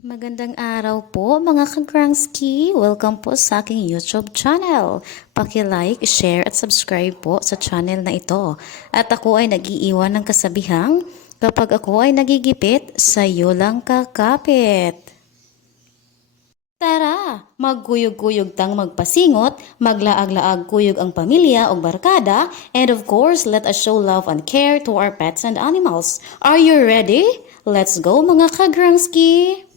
Magandang araw po mga ka-Grangski! Welcome po sa aking YouTube channel. Paki-like, share at subscribe po sa channel na ito. At ako ay nag-iiwan ng kasabihang, kapag ako ay nagigipit, sa'yo lang kakapit. Tara, magguyog-guyog tang magpasingot, maglaag-laag kuyog ang pamilya o barkada, and of course, let us show love and care to our pets and animals. Are you ready? Let's go mga ka-Grangski!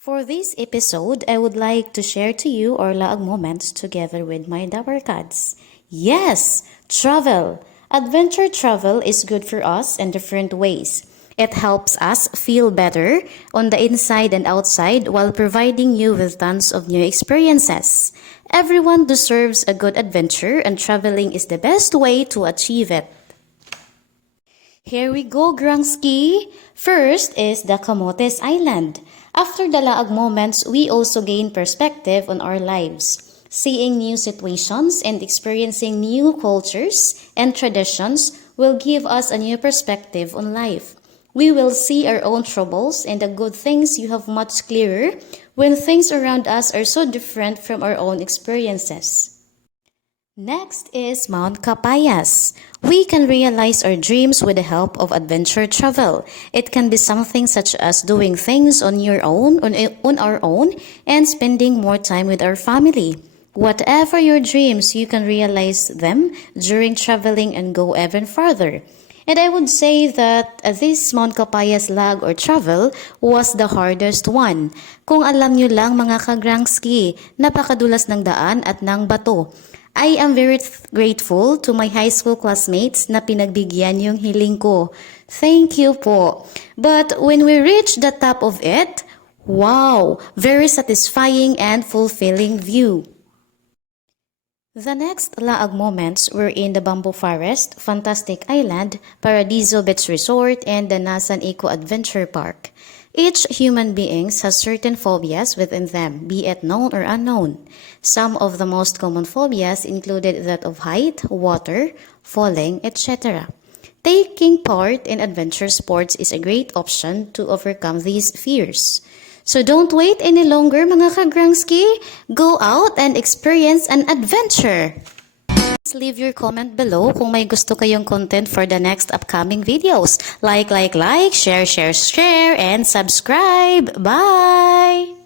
For this episode, I would like to share to you our laag moments together with my Dabarkads. Yes, travel. Adventure travel is good for us in different ways. It helps us feel better on the inside and outside while providing you with tons of new experiences. Everyone deserves a good adventure and traveling is the best way to achieve it. Here we go, Grangski! First is the Camotes Island. After the laag moments, we also gain perspective on our lives. Seeing new situations and experiencing new cultures and traditions will give us a new perspective on life. We will see our own troubles and the good things you have much clearer when things around us are so different from our own experiences. Next is Mount Capayas. We can realize our dreams with the help of adventure travel. It can be something such as doing things on our own, and spending more time with our family. Whatever your dreams, you can realize them during traveling and go even farther. And I would say that this Mount Capayas lag or travel was the hardest one. Kung alam nyo lang mga ka-Grangski, napakadulas ng daan at ng bato. I am very grateful to my high school classmates na pinagbigyan yung hiling ko. Thank you po. But when we reached the top of it, wow, very satisfying and fulfilling view. The next laag moments were in the Bamboo Forest, Fantastic Island, Paradiso Beach Resort, and the Nasan Eco Adventure Park. Each human being has certain phobias within them, be it known or unknown. Some of the most common phobias included that of height, water, falling, etc. Taking part in adventure sports is a great option to overcome these fears. So don't wait any longer mga ka-Grangski. Go out and experience an adventure! Please leave your comment below kung may gusto kayong content for the next upcoming videos. Like, share, and subscribe. Bye!